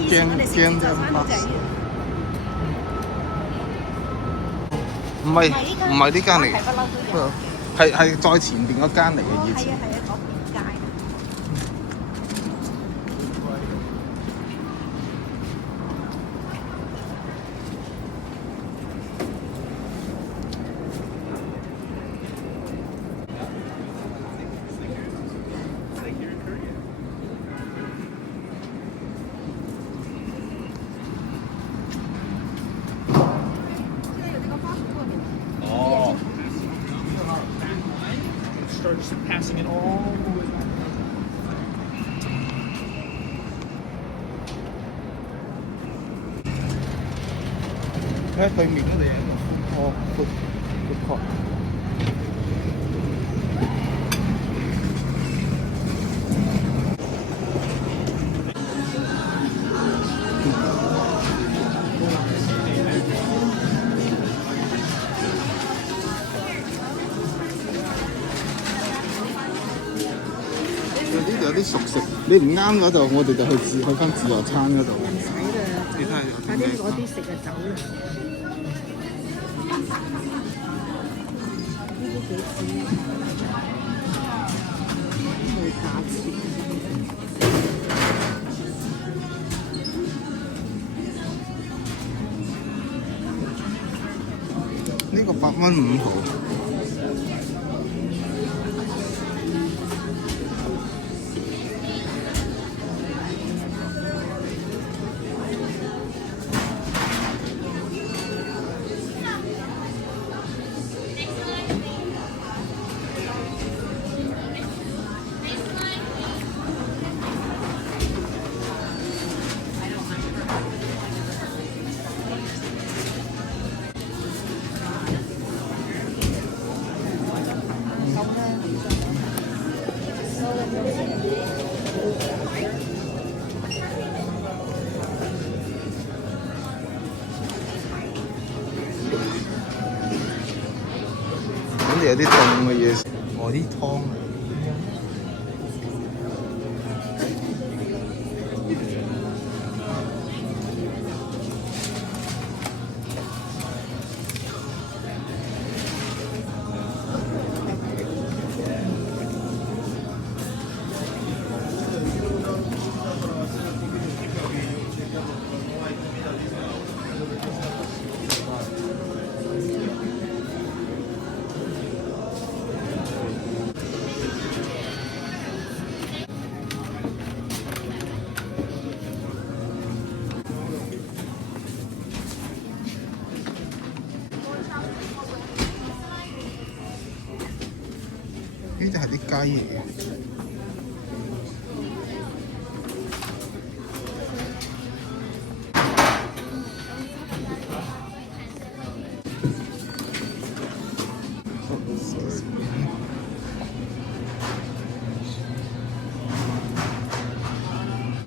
以前我哋食自助餐就係唔係唔係呢間嚟係不嬲都有。係再前邊嗰間嚟嘅以前。係啊係啊，嗰邊街。哦。Starts passing it all the way back. 喺對面嗰度哦，food court。呢度有啲熟食，你唔啱嗰度，我哋就去翻自助餐嗰度。唔使啦，你睇下快啲攞啲食就走啦。呢啲幾錢？冇價錢。呢個8蚊5毫。咁有啲凍嘅嘢食，我啲湯。呢啲係啲雞嚟嘅。